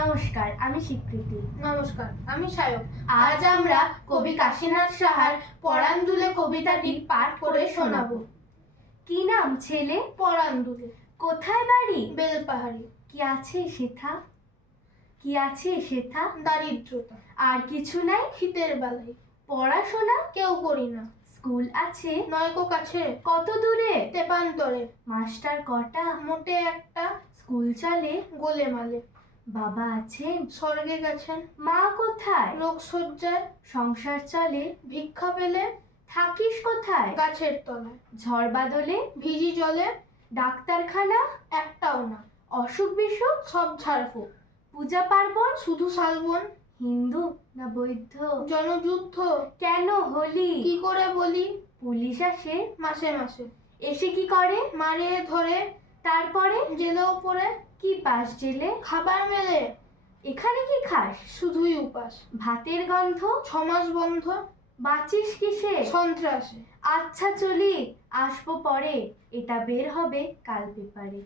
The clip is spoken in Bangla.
নমস্কার আমি স্বীকৃতি। নমস্কার আমি সায়ক। আজ আমরা কবি কাশীনাথ সাহার পরাণ দুলে কবিতাটি পাঠ করে শোনাবো। কি নাম ছেলে? পরান দুলে কোথায় বাড়ি? বেলপাহাড়ি। কি আছে সেথা? কি আছে সেথা? দারিদ্রতা। আর কিছু নাই? শীতের বেলায়। পড়াশোনা? কেউ করি না। স্কুল আছে? নয়কো কাছে। কত দূরে? তেপান্তরে। মাস্টার কটা? মোটে একটা। স্কুল চলে? গোলে মালে। বাবা আছেন? স্বর্গে গেছেন। মা কোথায়? লোক সজ্জায় সংসার চলে? ভিক্ষা পেলে? থাকিস কোথায়? গাছের তলায় ঝড় বাদলে? ভিজি জলে? ডাক্তারখানা? একটাও না। অসুখ বিসুখ? সব ঝাড়ফুঁক পূজা পার্বণ? শুধু শালবন। হিন্দু না বৌদ্ধ জনযুদ্ধ। কেন হলি? কি করে বলি? পুলিশ আসে? মাসে মাসে। এসে কি করে? মারে ধরে তারপরে জেলে উপরে কি পাস জেলে? খাবার মেলে। এখানে কি খাস? শুধুই উপাস। ভাতের গন্ধ? ছমাস বন্ধ। বাঁচিস কিসে? সন্ত্রাসে। আচ্ছা চলি আসব পরে এটা বের হবে কাল পেপারে।